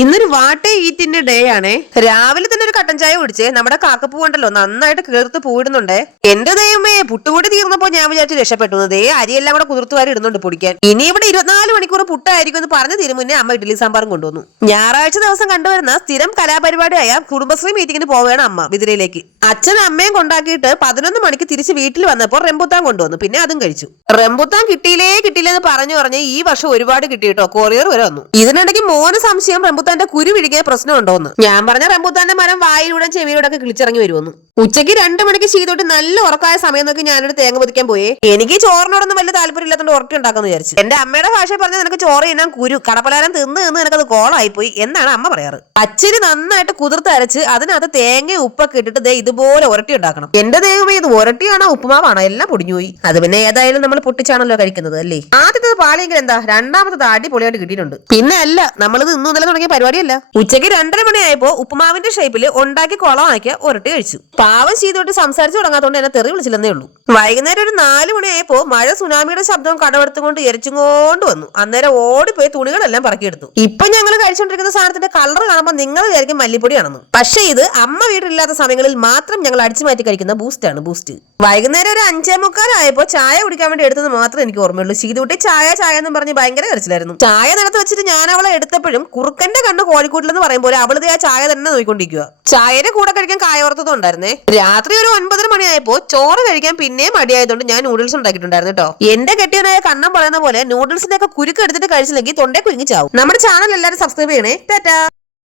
ഇന്നൊരു വാട്ടേ ഈറ്റിന്റെ ഡേ ആണേ. രാവിലെ തന്നെ ഒരു കട്ടൻ ചായ കുടിച്ചേ. നമ്മുടെ കാക്കപ്പൂ ഉണ്ടല്ലോ നന്നായിട്ട് കീർത്ത് പൂയിടുന്നുണ്ടേ. എന്റെ ദൈവമേ, പുട്ടുകൂടി തീർന്നപ്പോ ഞാൻ വിചാരിച്ചു രക്ഷപ്പെട്ടു. അരിയെല്ലാം കൂടെ കുതിർത്ത് വാരി ഇടുന്നുണ്ട് പൊടിക്കാൻ. ഇനി ഇവിടെ 24 മണിക്കൂർ പുട്ടായിരിക്കും എന്ന് പറഞ്ഞു തീരും മുന്നേ അമ്മ ഇഡ്ഡലി സാമ്പാറും കൊണ്ടുവന്നു. ഞായറാഴ്ച ദിവസം കണ്ടുവരുന്ന സ്ഥിരം കലാപരിപാടിയായ കുടുംബശ്രീ മീറ്റിംഗിന് പോവുകയാണ് അമ്മ വിതിരയിലേക്ക്. അച്ഛനും അമ്മയും കൊണ്ടാക്കിയിട്ട് 11 മണിക്ക് തിരിച്ച് വീട്ടിൽ വന്നപ്പോൾ റംബുത്താൻ കൊണ്ടുവന്നു. പിന്നെ അതും കഴിച്ചു. റംബുത്താൻ കിട്ടിയില്ലെന്ന് പറഞ്ഞ് ഈ വർഷം ഒരുപാട് കിട്ടിയിട്ടോ. കൊറിയർ വരെ വന്നു. ഇതിനിടയ്ക്ക് മോന് സംശയം റംബുത്താന്റെ കുരു വിഴുകിയ പ്രശ്നമുണ്ടോന്ന്. ഞാൻ പറഞ്ഞ റംബുത്താന്റെ മരം വായിലൂടെ ചെവിയിലൂടെ ഒക്കെ കിളിച്ചിറങ്ങി വരുമെന്ന്. ഉച്ചയ്ക്ക് 2 മണിക്ക് ശീതോട്ട് നല്ല ഉറക്കായ സമയം നോക്കി ഞാനൊരു തേങ്ങ പൊതിക്കാൻ പോയേ. എനിക്ക് ചോറിനോടൊന്നും വലിയ താല്പര്യം ഇല്ലാത്തതുകൊണ്ട് ഉറക്കി ഉണ്ടാക്കാന്ന് വിചാരിച്ചു. എന്റെ അമ്മയുടെ ഭാഷ പറഞ്ഞ നിനക്ക് ചോറ് തിന്നാൻ കുരു കടപ്പലാരം തിന്ന് നിനക്കത് കോളായിപ്പോയി എന്നാണ് അമ്മ പറയാറ്. അച്ഛന് നന്നായിട്ട് കുതിർത്ത് അരച്ച് അതിനകത്ത് തേങ്ങയും ഉപ്പൊക്കെ ഇട്ടിട്ട് ഇതുപോലെ ഉരട്ടി ഉണ്ടാക്കണം. എന്റെ ദൈവമേ, ഇത് ഉരട്ടിയാണോ ഉപ്പുമാവാണോ എല്ലാം പൊടിഞ്ഞുപോയി. അത് പിന്നെ ഏതായാലും നമ്മൾ പൊട്ടിച്ചാണല്ലോ കഴിക്കുന്നത് അല്ലേ. ആദ്യത്തെ പാളിയെങ്കിൽ എന്താ, രണ്ടാമത്തെ അടിപൊളിയായിട്ട് കിട്ടിയിട്ടുണ്ട്. പിന്നെ അല്ല, നമ്മളിത് ഇന്നും ഇന്നലെ തുടങ്ങിയ പരിപാടിയല്ല. ഉച്ചയ്ക്ക് 2:30 മണിയായപ്പോ ഉപ്പുമാവിന്റെ ഷേപ്പിൽ ഉണ്ടാക്കി കുളമാക്കിയ ഉരട്ടി കഴിച്ചു. പാവം ചെയ്തോട്ട് സംസാരിച്ചു തുടങ്ങാത്തോണ്ട് എന്നെ തെറി വിളിച്ചില്ലെന്നേ ഉള്ളൂ. വൈകുന്നേരം ഒരു 4 മണിയായപ്പോ മഴ സുനാമിയുടെ ശബ്ദവും കടവെടുത്തുകൊണ്ട് എരിച്ചുകൊണ്ട് വന്നു. അന്നേരം ഓടിപ്പോയി തുണികളെല്ലാം പറക്കിയെടുത്തു. ഇപ്പൊ ഞങ്ങൾ കഴിച്ചുകൊണ്ടിരിക്കുന്ന സാധനത്തിന്റെ കളർ കാണുമ്പോൾ നിങ്ങൾ വിചാരിക്കും മല്ലിപ്പൊടിയാണെന്ന്. പക്ഷേ ഇത് അമ്മ വീട്ടിലില്ലാത്ത സമയങ്ങളിൽ മാത്രം ഞങ്ങൾ അടിച്ചു മാറ്റി കഴിക്കുന്ന ബൂസ്റ്റ് ആണ്. ബൂസ്റ്റ് വൈകുന്നേരം ഒരു 5:45 ആയപ്പോ ചായ കുടിക്കാൻ വേണ്ടി എടുത്തത് മാത്രം എനിക്ക് ഓർമ്മയുള്ളൂ. ശീതുട്ടി ചായ ചായ എന്നും പറഞ്ഞ് ഭയങ്കര കരച്ചിലായിരുന്നു. ചായ നിലത്ത് വെച്ചിട്ട് ഞാൻ അവളെ എടുത്തപ്പോഴും കുറുക്കന്റെ കണ്ണ് കോഴിക്കോട്ടിലെന്ന് പറയുമ്പോൾ അവളത് ആ ചായ തന്നെ നോക്കിക്കൊണ്ടിരിക്കുക. ചായയുടെ കൂടെ കഴിക്കാൻ കായോർത്തതും ഉണ്ടായിരുന്നേ. രാത്രി ഒരു 9 മണിയായപ്പോ ചോറ് കഴിക്കാൻ പിന്നെയും മടിയായതുകൊണ്ട് ഞാൻ നൂഡിൽസ് ഉണ്ടാക്കിയിട്ടുണ്ടായിരുന്നു കേട്ടോ. എന്റെ കെട്ടിയനായ കണ്ണം പറയുന്ന പോലെ നൂഡിൽസിന്റെ ഒക്കെ കുരുക്ക് എടുത്തിട്ട് കഴിച്ചില്ലെങ്കിൽ തൊണ്ടേ കുരുങ്ങി ചാവും. നമ്മുടെ ചാനൽ എല്ലാവരും സബ്സ്ക്രൈബ് ചെയ്യണേ. ടാറ്റാ.